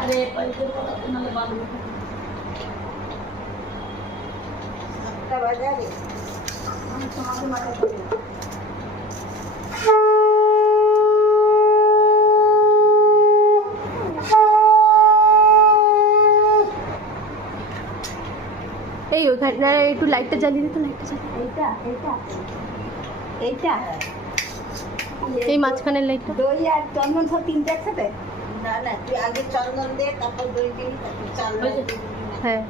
আরে পাইতে পড়াতে নালে ভালো। 7টা বাজারে আমি তোমাকে মাথা করে এই ওখানে একটু লাইটটা জ্বালিয়ে দিতে, লাইটটা জ্বালিয়ে। এইটা এইটা এইটা এই মাঝখানের লাইটটা। দই আর চন্দন সব 3টা একসাথে? না না, তুই আগে চন্দন দে, তারপর দই দিবি, তারপর চাল। হ্যাঁ।